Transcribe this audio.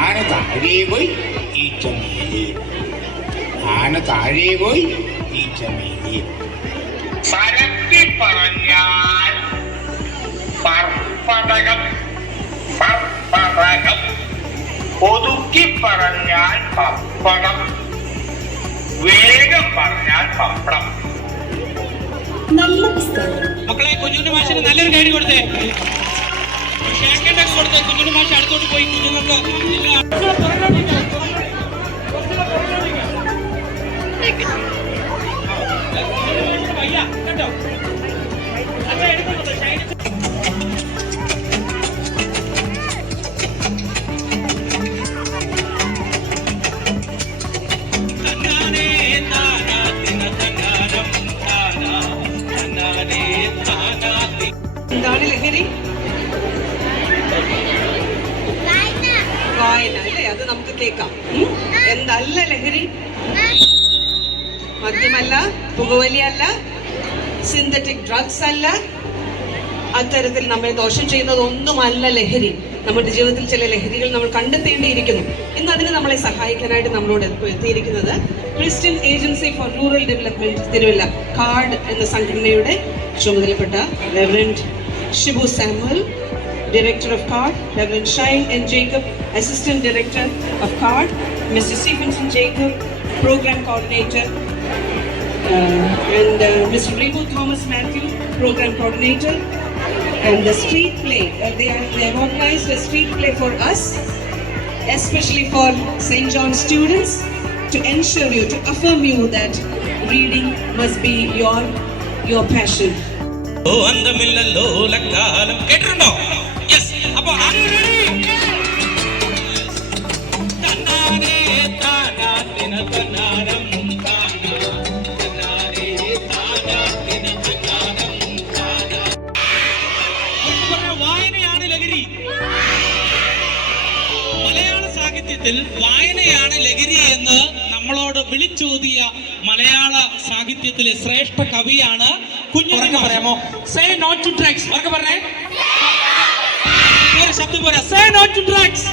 ആന താഴെ പോയി ഈച്ച മേലെ. ആന താഴെ പോയി മേലെ. പരത്തി പറഞ്ഞാൽ പർപ്പടകം പർപ്പടകം ഒതുക്കി പറഞ്ഞാൽ പപ്പടം വേഗം പറഞ്ഞാൽ പപ്പടം. മക്കളെ കുഞ്ഞുണ്ണി മാഷിന് നല്ലൊരു ഗൈഡ് കൊടുത്തേ. ഷേക്കൻഡൊക്കെ കൊടുത്തേ കുഞ്ഞുണ്ണി മാഷ് അടുത്തോട്ട് പോയി കുഞ്ഞുങ്ങൾക്ക്. വയ്യ, കേട്ടോ? അച്ഛാ, എടുക്കുന്നുണ്ടോ? തി എന്താണ് ലഹരി കേൾക്കാം. എന്തല്ല ലഹരി. മദ്യമല്ല പുകവലിയല്ല സിന്തറ്റിക് ഡ്രഗ്സ് അല്ല. അത്തരത്തിൽ നമ്മെ ദോഷം ചെയ്യുന്നത് ഒന്നുമല്ല ലഹരി. നമ്മുടെ ജീവിതത്തിൽ ചില ലഹരികൾ നമ്മൾ കണ്ടെത്തേണ്ടിയിരിക്കുന്നു. ഇന്ന് അതിന് നമ്മളെ സഹായിക്കാനായിട്ട് നമ്മളോട് എത്തിയിരിക്കുന്നത് Christian agency for rural development Thiruvalla CARD എന്ന സംഘടനയുടെ ചുമതലപ്പെട്ട Shibu Samuel. Director of CARD, Reverend Shine and Jacob, Assistant Director of CARD, Mr. Stephenson Jacob, Program Coordinator, uh, and uh, Mr. Rebo Thomas Matthew, Program Coordinator, and the street play. Uh, they, are, they have organized a street play for us, especially for St. John students, to ensure you, to affirm you that reading must be your your passion. പറഞ്ഞ വായനയാണ് ലഹരി. മലയാള സാഹിത്യത്തിൽ വായനയാണ് ലഹരി എന്ന് നമ്മളോട് വിളിച്ചോതിയ മലയാള സാഹിത്യത്തിലെ ശ്രേഷ്ഠ കവിയാണ് കുഞ്ഞുണ്ണി പറയാമോ? സേ നോട്ട് ടു ഡ്രഗ്സ് ഓർക്ക് പറഞ്ഞേ? ശബ്ദം പോരാ. Say not to drugs